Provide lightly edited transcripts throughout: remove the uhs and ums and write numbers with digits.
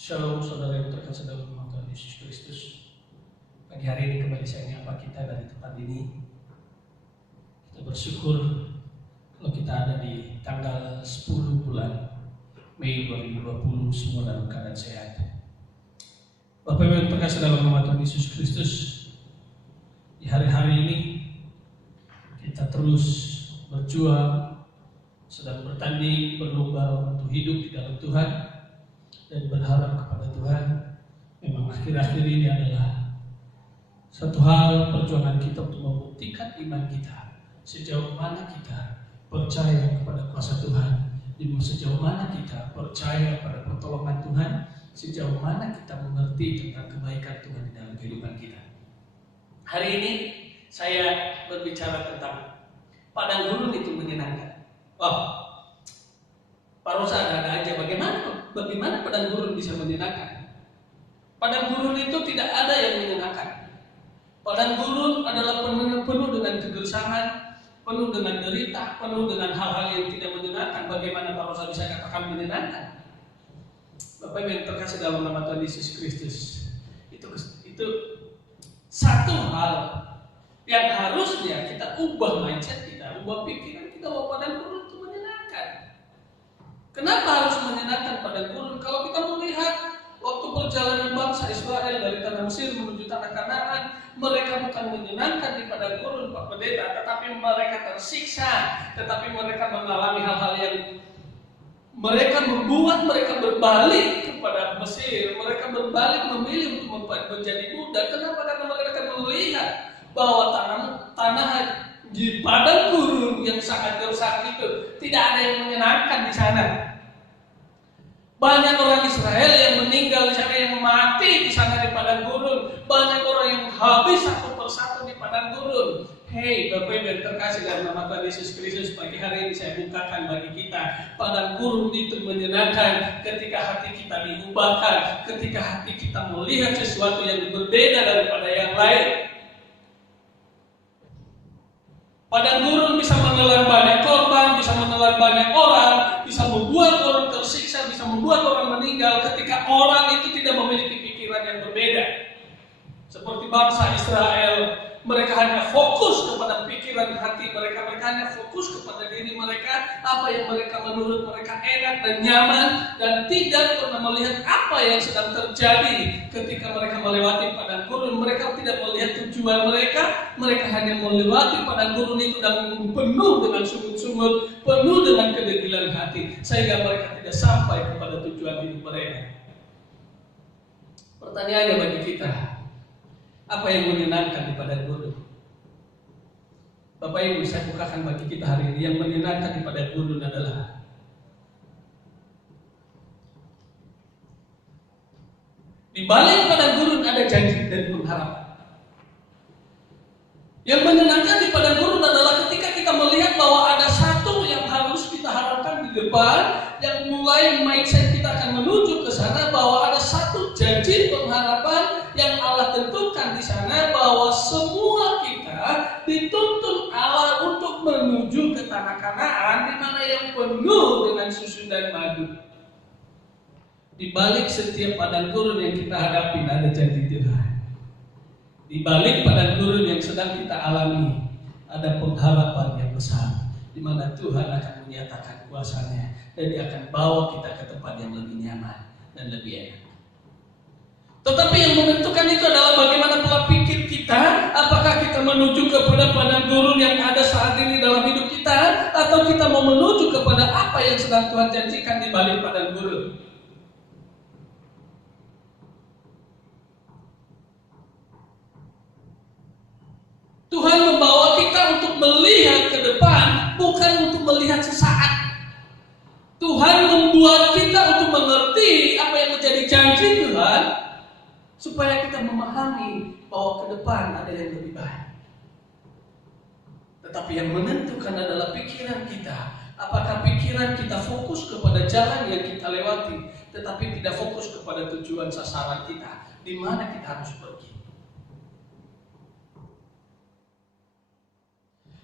Shalom saudara yang terkasih dalam nama Tuhan Yesus Kristus. Pagi hari ini kembali saya menyapa kita dari tempat ini. Kita bersyukur kalau kita ada di tanggal 10 bulan Mei 2020 semua dalam keadaan sehat. Bapak Ibu yang terkasih dalam nama Tuhan Yesus Kristus, di hari-hari ini kita terus berjuang, sedang bertanding, berlomba untuk hidup di dalam Tuhan dan berharap kepada Tuhan. Memang akhir-akhir ini adalah satu hal perjuangan kita untuk membuktikan iman kita, sejauh mana kita percaya kepada kuasa Tuhan, sejauh mana kita percaya pada pertolongan Tuhan, sejauh mana kita mengerti tentang kebaikan Tuhan di dalam kehidupan kita. Hari ini saya berbicara tentang padang gurun itu menyenangkan. Pak Rosa ada aja, bagaimana padang gurun bisa menyenangkan? Padang gurun itu tidak ada yang menyenangkan. Padang gurun adalah penuh dengan kegelisahan, penuh dengan derita, penuh dengan hal-hal yang tidak menyenangkan. Bagaimana Pak Rosa bisa katakan menyenangkan? Bapak yang terkasih dalam nama Tuhan Yesus Kristus, itu satu hal yang harusnya kita ubah mindset kita, ubah pikiran kita bahwa padang gurun itu menyenangkan. Kenapa harus menyenangkan padang gurun? Kalau kita melihat waktu perjalanan bangsa Israel dari tanah Mesir menuju tanah Kanaan, mereka bukan menyenangkan di padang gurun, Pak Pendeta, tetapi mereka tersiksa, tetapi mereka mengalami hal-hal yang mereka membuat mereka berbalik kepada Mesir. Mereka berbalik memilih untuk menjadi budak. Kenapa? Karena mereka melihat bahwa tanah di padang gurun yang sangat gersang itu tidak ada yang menyenangkan di sana. Banyak orang Israel yang meninggal di sana, yang mati di sana di padang gurun. Banyak orang yang habis satu persatu di padang gurun. Hei Bapak Ibu yang terkasih dalam nama Tuhan Yesus Kristus, pagi hari ini saya bukakan bagi kita, padang gurun itu menyenangkan ketika hati kita diubahkan, ketika hati kita melihat sesuatu yang berbeda daripada yang lain. Padang gurun bisa menelan banyak korban, bisa menelan banyak orang, bisa membuat orang tersiksa, bisa membuat orang meninggal ketika orang itu tidak memiliki pikiran yang berbeda. Seperti bangsa Israel, mereka hanya fokus kepada pikiran hati mereka hanya fokus kepada diri mereka, apa yang menurut mereka enak dan nyaman, dan tidak pernah melihat apa yang sedang terjadi ketika mereka melewati padang gurun. Mereka tidak melihat tujuan mereka hanya melewati padang gurun itu dan penuh dengan sungut-sungut, penuh dengan kedegilan hati, sehingga mereka tidak sampai kepada tujuan hidup mereka. Pertanyaannya bagi kita, apa yang menyenangkan di padang gurun? Bapak Ibu, saya bukakan bagi kita hari ini, yang menyenangkan di padang gurun adalah di balik padang gurun ada janji dan pengharapan. Yang menyenangkan di padang gurun adalah ketika kita melihat bahwa ada satu yang harus kita harapkan di depan, yang mulai mindset kita akan menuju ke sana, bahwa ada satu janji pengharapan yang Allah tentukan di sana, bahwa semua kita dituntun Allah untuk menuju ke tanah Kanaan, di mana yang penuh dengan susu dan madu. Di balik setiap padang gurun yang kita hadapi ada janji Tuhan. Di balik padang gurun yang sedang kita alami ada pengharapan yang besar, di mana Tuhan akan menyatakan kuasa-Nya dan Dia akan bawa kita ke tempat yang lebih nyaman dan lebih enak. Tetapi yang menentukan itu adalah bagaimana pola pikir kita. Apakah kita menuju kepada padang gurun yang ada saat ini dalam hidup kita, atau kita mau menuju kepada apa yang sedang Tuhan janjikan di balik padang gurun? Tuhan membawa kita untuk melihat ke depan, bukan untuk melihat sesaat. Tuhan membuat kita untuk mengerti apa yang menjadi janji Tuhan, supaya kita memahami bahwa ke depan ada yang lebih baik. Tetapi yang menentukan adalah pikiran kita. Apakah pikiran kita fokus kepada jalan yang kita lewati, tetapi tidak fokus kepada tujuan sasaran kita, di mana kita harus pergi.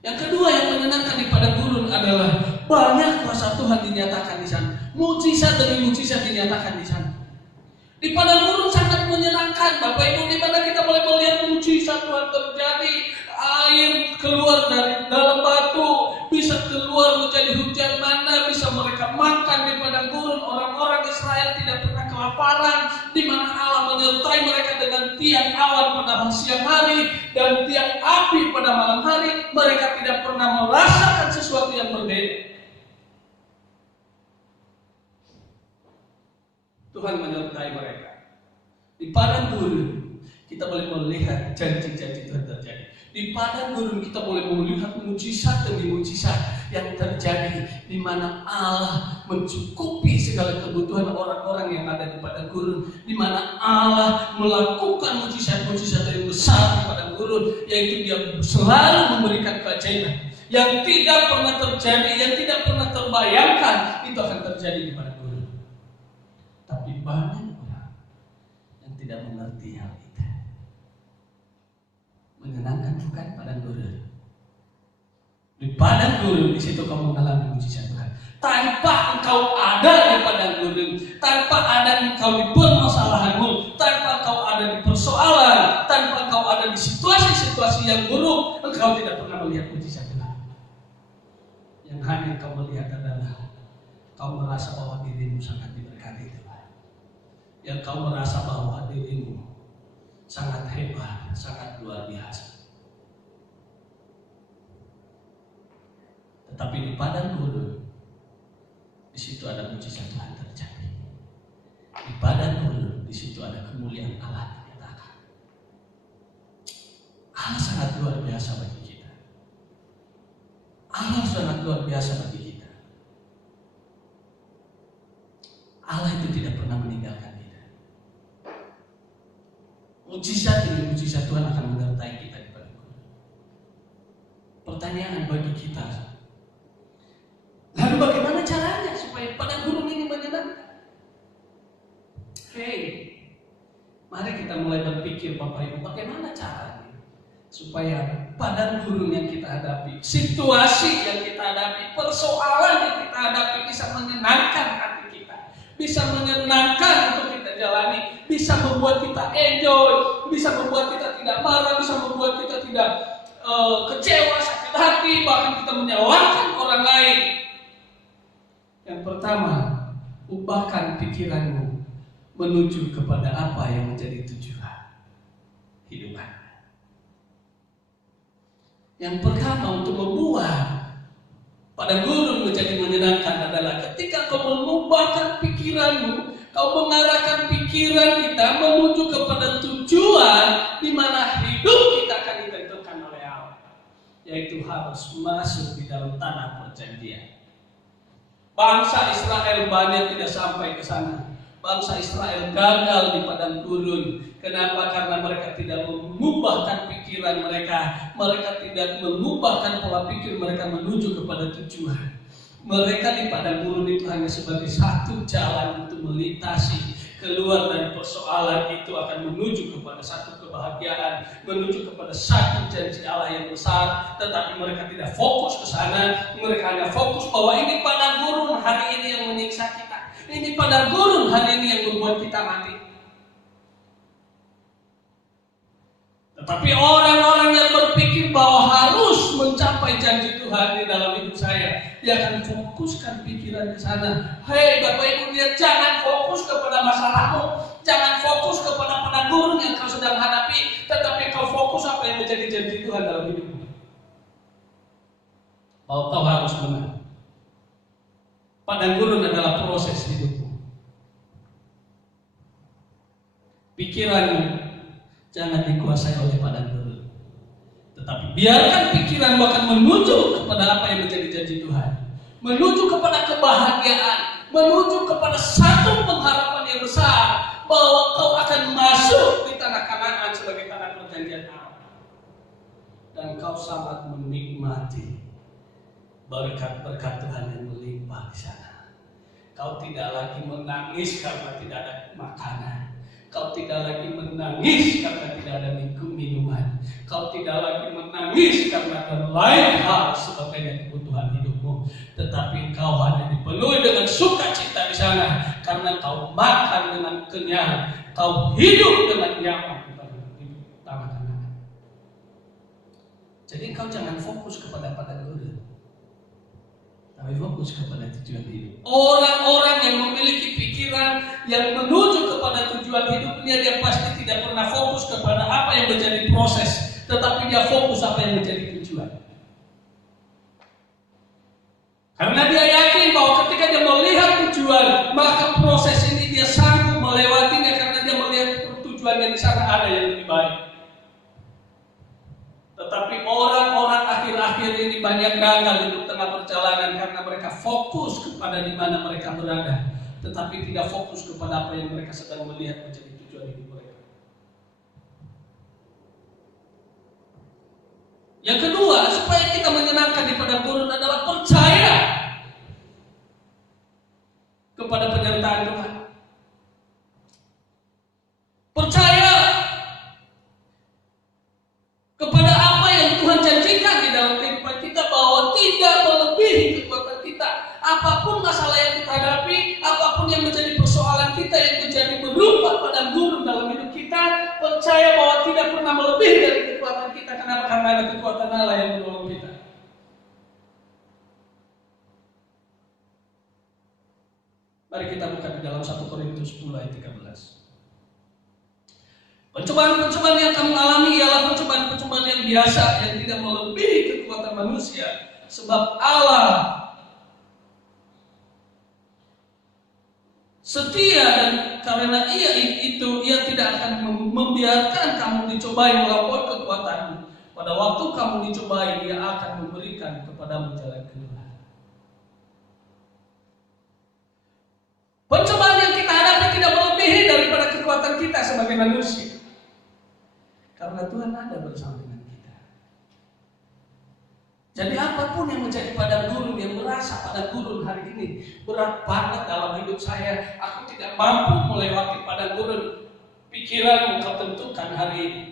Yang kedua yang menyenangkan di padang gurun adalah banyak kuasa Tuhan dinyatakan di sana. Mukjizat demi mukjizat dinyatakan di sana. Di padang gurun sangat menyenangkan, Bapak Ibu, di mana kita boleh melihat mujizat Tuhan terjadi. Air keluar dari dalam batu, bisa keluar menjadi hujan mana, bisa mereka makan di padang gurun. Orang-orang Israel tidak pernah kelaparan, di mana Allah menyertai mereka dengan tiang awan pada siang hari dan tiang api pada malam hari. Mereka tidak pernah merasakan sesuatu yang berbeda. Tuhan menyertai mereka. Di padang gurun kita boleh melihat janji-janji Tuhan terjadi. Di padang gurun kita boleh melihat mujizat demi mujizat yang terjadi, di mana Allah mencukupi segala kebutuhan orang-orang yang ada di padang gurun, di mana Allah melakukan mujizat-mujizat yang besar di padang gurun, yaitu Dia selalu memberikan keajaiban yang tidak pernah terjadi, yang tidak pernah terbayangkan itu akan terjadi di padang gurun. Tapi banyak orang yang tidak mengerti hal itu. Menyenangkan bukan padang gurun. Di padang gurun, di situ kau mengalami mujizat Tuhan. Tanpa engkau ada di padang gurun, tanpa ada engkau di permasalahanmu, tanpa engkau ada di persoalan, tanpa engkau ada di situasi-situasi yang buruk, engkau tidak pernah melihat mujizat Tuhan. Yang hanya kau melihat adalah kau merasa bahwa dirimu sangat diberkati Tuhan. Yang kau merasa bahwa dirimu sangat hebat, sangat luar biasa. Tetapi di padang gurun, di situ ada mujizat Tuhan terjadi. Di padang gurun, di situ ada kemuliaan Allah dinyatakan. Allah sangat luar biasa bagi kita. Allah sangat luar biasa bagi kita. Allah itu tidak pernah meninggalkan kita. Mujizat demi mujizat Tuhan akan menyertai kita di padang gurun. Pertanyaan bagi kita, lalu bagaimana caranya supaya padang gurun ini menyenangkan? Mari kita mulai berpikir Bapak Ibu, bagaimana caranya supaya padang gurun yang kita hadapi, situasi yang kita hadapi, persoalan yang kita hadapi bisa menyenangkan hati kita, bisa menyenangkan untuk kita jalani, bisa membuat kita enjoy, bisa membuat kita tidak marah, bisa membuat kita tidak kecewa, sakit hati, bahkan kita menyalahkan orang lain. Yang pertama, ubahkan pikiranmu menuju kepada apa yang menjadi tujuan hidup Anda. Yang pertama untuk membuat padang gurun menjadi menyenangkan adalah ketika kau mengubahkan pikiranmu, kau mengarahkan pikiran kita menuju kepada tujuan di mana hidup kita akan ditentukan oleh Allah, yaitu harus masuk di dalam tanah perjanjian. Bangsa Israel banyak tidak sampai ke sana. Bangsa Israel gagal di padang gurun. Kenapa? Karena mereka tidak mengubahkan pikiran mereka. Mereka tidak mengubahkan pola pikir mereka menuju kepada tujuan. Mereka di padang gurun itu hanya sebagai satu jalan untuk melintasi keluar dari persoalan itu, akan menuju kepada satu kebahagiaan, menuju kepada satu janji Allah yang besar. Tetapi mereka tidak fokus ke sana. Mereka hanya fokus bahwa ini padang gurun hari ini yang menyiksa kita. Ini padang gurun hari ini yang membuat kita mati. Tetapi orang-orang yang berpikir bahwa harus mencapai janji Tuhan di dalam hidup saya, dia akan fokuskan pikiran ke sana. Hei Bapak Ibu, dia jangan fokus kepada masalahmu, jangan fokus kepada padang gurun yang kau sedang hadapi, tetapi kau fokus apa yang menjadi janji Tuhan dalam hidupmu. Bahwa kau harus menang. Padang gurun adalah proses hidupmu. Pikiranmu jangan dikuasai oleh padang gurun, tetapi biarkan pikiranmu akan menuju kepada apa yang menjadi janji Tuhan, menuju kepada kebahagiaan, menuju kepada satu pengharapan yang besar bahwa kau akan masuk di tanah Kanaan sebagai tanah perjanjian Allah, dan kau sangat menikmati berkat-berkat Tuhan yang melimpah di sana. Kau tidak lagi menangis karena tidak ada makanan. Kau tidak lagi menangis karena tidak ada minuman. Kau tidak lagi menangis karena ada lain hal sebagainya kebutuhan hidupmu. Tetapi kau hanya dipenuhi dengan sukacita di sana. karena kau makan dengan kenyang, kau hidup dengan nyaman di tanah Kanaan. Jadi kau jangan fokus kepada padang gurun, tapi fokus kepada tujuan hidup. Orang-orang yang memiliki pikiran yang menuju kepada tujuan hidupnya, dia pasti tidak pernah fokus kepada apa yang menjadi proses, tetapi dia fokus apa yang menjadi tujuan. Karena dia yakin bahwa ketika dia melihat tujuan, maka proses ini dia sanggup melewatinya karena dia melihat tujuan yang di sana ada yang lebih baik. Tetapi orang-orang akhir-akhir ini banyak gagal di tengah perjalanan karena mereka fokus kepada di mana mereka berada, tetapi tidak fokus kepada apa yang mereka sedang melihat menjadi tujuan hidup mereka. Yang kedua, supaya kita menyenangkan di padang gurun adalah percaya kepada penyertaan Tuhan. Percaya kepada apa yang Tuhan janjikan di dalam kehidupan kita, bahwa tidak melebihi kekuatan kita. Apapun masalah yang kita hadapi, apapun yang menjadi persoalan kita yang menjadi berupa padang gurun dalam hidup kita, percaya bahwa tidak pernah melebihi dari kekuatan kita. Kenapa? Karena ada kekuatan Allah yang menolong kita. Mari kita buka di dalam 1 Korintus 10 ayat 13. Pencobaan-pencobaan yang kamu alami ialah pencobaan-pencobaan yang biasa, yang tidak melebihi kekuatan manusia. Sebab Allah setia, dan karena Ia tidak akan membiarkan kamu dicobai melampaui kekuatanmu. Pada waktu kamu dicobai, Ia akan memberikan kepadamu jalan keluar. Pencobaan yang kita hadapi tidak melebihi daripada kekuatan kita sebagai manusia. Karena Tuhan ada bersama dengan kita. Jadi apapun yang menjadi padang gurun, yang merasa padang gurun hari ini berat banget dalam hidup saya, aku tidak mampu melewati padang gurun. Pikiranmu kau tentukan hari ini.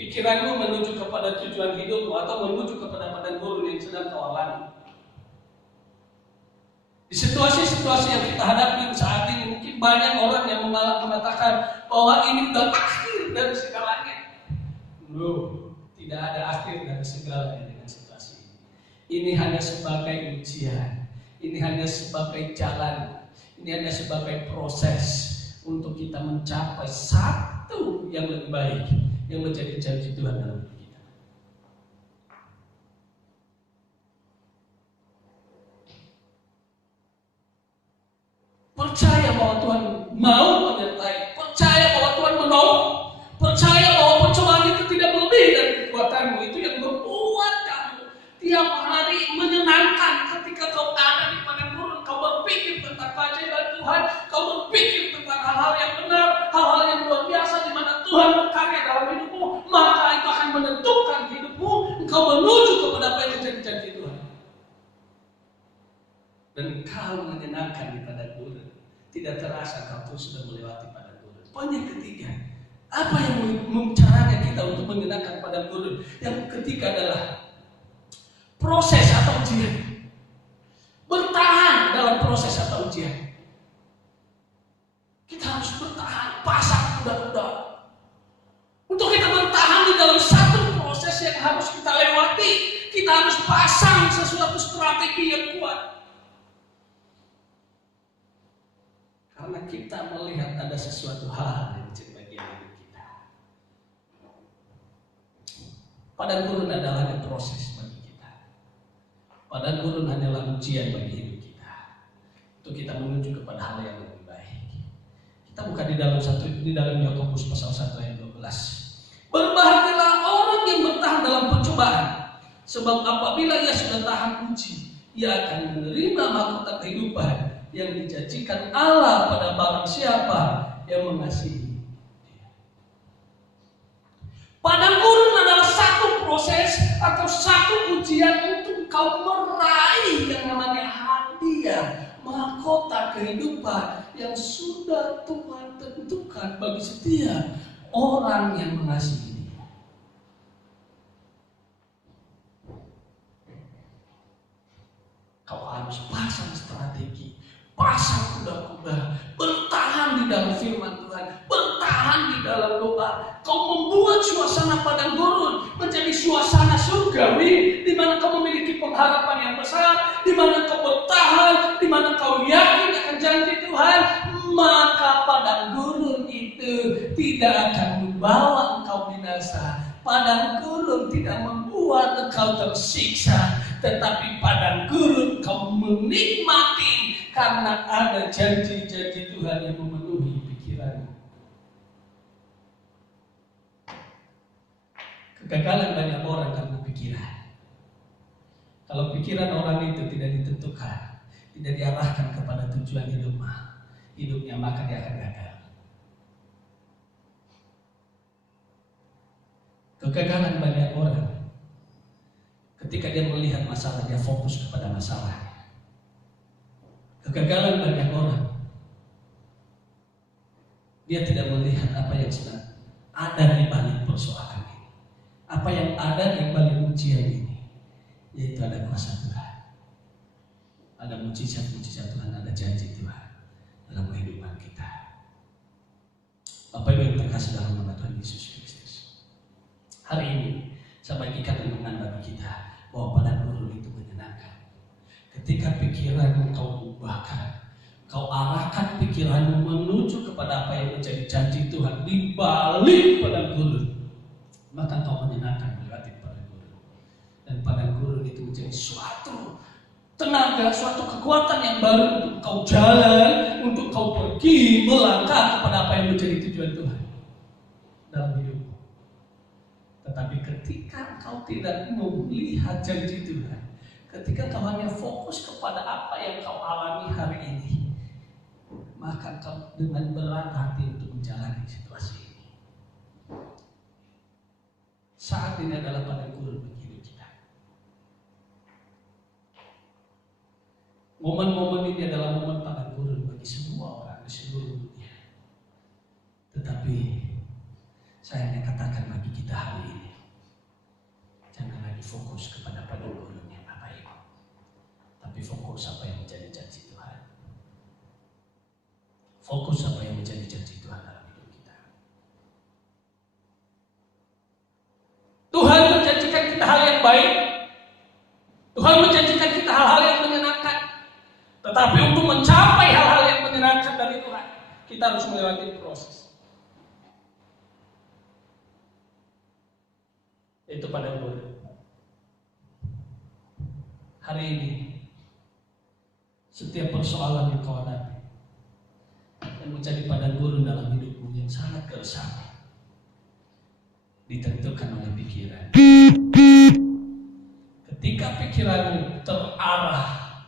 Pikiranmu menuju kepada tujuan hidupmu atau menuju kepada padang gurun yang sedang kau alami. Di situasi-situasi yang kita hadapi saat ini, mungkin banyak orang yang mengatakan bahwa ini sudah akhir dari segalanya. Loh, tidak ada akhir dari segalanya dengan situasi ini. Ini hanya sebagai ujian, ini hanya sebagai jalan, ini hanya sebagai proses untuk kita mencapai satu yang lebih baik, yang menjadi janji Tuhan dalam hidup kita. Percaya bahwa Tuhan mau menyertai, percaya bahwa Tuhan menolong, percaya bahwa pencobaan itu tidak melebihi dari kekuatanmu. Itu yang membuat kamu tiap hari menyenangkan ketika kau ada di padang gurun. Kau berpikir tentang keajaiban Tuhan, kau berpikir tentang hal-hal yang benar, hal-hal yang luar biasa di mana Tuhan berkarya dalam hidupmu, maka itu akan menentukan hidupmu. Engkau menuju kepada apa yang menjadi janji Tuhan. Dan kau menyenangkan di padang gurun. Tidak terasa kau pun sudah melewati padang gurun. Poin yang ketiga, apa yang caranya kita untuk menyenangkan padang gurun? Yang ketiga adalah proses atau ujian. Bertahan dalam proses atau ujian. Kita harus bertahan, pasang kuda-kuda. Untuk kita bertahan di dalam satu proses yang harus kita lewati, kita harus pasang sesuatu strategi yang kuat. Karena kita melihat ada sesuatu hal yang menjadi bagian hidup kita. Padang gurun adalah proses bagi kita. Padang gurun hanyalah ujian bagi hidup kita. Untuk kita menuju kepada hal yang lebih baik. Kita buka di dalam Yakobus pasal 1 ayat 12. Berbahagialah orang yang bertahan dalam pencobaan, sebab apabila ia sudah tahan uji, ia akan menerima mahkota kehidupan yang dijanjikan Allah pada barang siapa yang mengasihi Dia. Padang gurun adalah satu proses atau satu ujian untuk kau meraih yang namanya hadiah, mahkota kehidupan yang sudah Tuhan tentukan bagi setiap orang yang mengasihi Dia. Kau harus pasang strategi, pasang kuda-kuda, dalam firman Tuhan, bertahan di dalam doa. Kau membuat suasana padang gurun menjadi suasana surgawi, di mana kau memiliki pengharapan yang besar, di mana kau bertahan, di mana kau yakin akan janji Tuhan, maka padang gurun itu tidak akan membawa engkau binasa. Padang gurun tidak membuat engkau tersiksa, tetapi padang gurun kau menikmati karena ada janji-janji Tuhan yang memenuhi pikiranmu. Kegagalan banyak orang karena pikiran. Kalau pikiran orang itu tidak ditentukan, tidak diarahkan kepada tujuan hidupnya, maka dia akan gagal. Kegagalan banyak orang ketika dia melihat masalah, dia fokus kepada masalahnya. Kegagalan banyak orang, dia tidak melihat apa yang sedang ada di balik persoalan ini, apa yang ada di balik ujian ini, yaitu ada kuasa Tuhan, ada mujizat-mujizat Tuhan, ada janji Tuhan dalam kehidupan kita. Bapak Ibu yang terkasih dalam nama Tuhan Yesus Kristus, hari ini saya bagikan renungan bagi kita bahwa padang gurun itu menyenangkan. Ketika pikiranmu kau ubahkan, kau arahkan pikiranmu menuju kepada apa yang menjadi janji Tuhan di balik padang gurun, maka kau menyenangkan melewati padang gurun. Dan padang gurun itu menjadi suatu tenaga, suatu kekuatan yang baru untuk kau jalan, untuk kau pergi melangkah kepada apa yang menjadi tujuan Tuhan dalam hidupmu. Tetapi ketika kau tidak melihat janji Tuhan, ketika kau hanya fokus kepada apa yang kau alami hari ini, maka kau dengan berat hati untuk menjalani situasi ini. Saat ini adalah padang gurun bagi hidup kita. Momen-momen ini adalah momen padang gurun bagi semua orang di seluruh dunia. Tetapi saya hanya katakan bagi kita hari ini, jangan lagi fokus kepada padang gurun yang Bapak Ibu, tapi fokus apa yang menjadi janji Tuhan. Fokus apa yang menjadi janji Tuhan dalam hidup kita. Tuhan menjanjikan kita hal yang baik, Tuhan menjanjikan kita hal-hal yang menyenangkan. Tetapi untuk mencapai hal-hal yang menyenangkan dari Tuhan, kita harus melewati proses. Itu padang gurun. Hari ini, setiap persoalan yang kau hadapi yang menjadi padang gurun dalam hidupmu yang sangat keresahan, ditentukan oleh pikiran. Ketika pikiranmu terarah,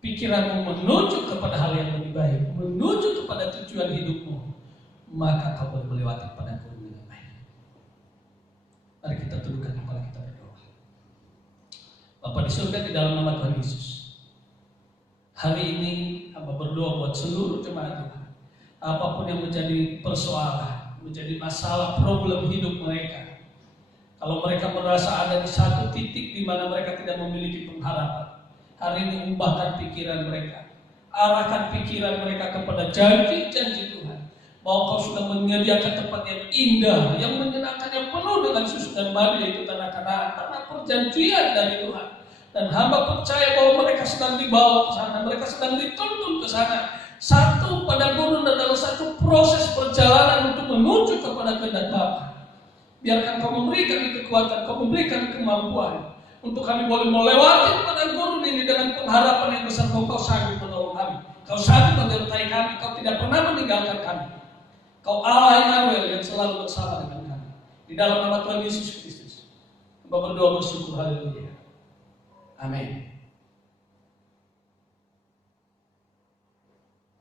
pikiranmu menuju kepada hal yang lebih baik, menuju kepada tujuan hidupmu, maka kau boleh melewati padang gurun dengan baik. Mari kita tundukkan kepala kita berdoa. Bapa di surga, di dalam nama Tuhan Yesus, hari ini hamba berdoa buat seluruh jemaat Tuhan. Apapun yang menjadi persoalan, menjadi masalah, problem hidup mereka, kalau mereka merasa ada di satu titik di mana mereka tidak memiliki pengharapan, hari ini ubahkan pikiran mereka, arahkan pikiran mereka kepada janji-janji Tuhan, bahwa Kau sudah menyediakan tempat yang indah, yang menyenangkan, yang penuh dengan susu dan madu, yaitu tanah Kanaan, tanah perjanjian dari Tuhan. Dan hamba percaya bahwa mereka sedang dibawa ke sana, mereka sedang dituntun ke sana. Satu padang gurun adalah satu proses perjalanan untuk menuju kepada kehendak Bapa. Biarkan Kau memberikan kekuatan, Kau memberikan kemampuan untuk kami boleh melewati padang gurun ini dengan pengharapan yang besar. Kau sanggup menolong kami, Kau sanggup menyertai kami, Kau tidak pernah meninggalkan kami. Kau Allah Immanuel yang selalu bersama dengan kami. Di dalam nama Tuhan Yesus Kristus, Hamba berdoa bersyukur, haleluya. Amin.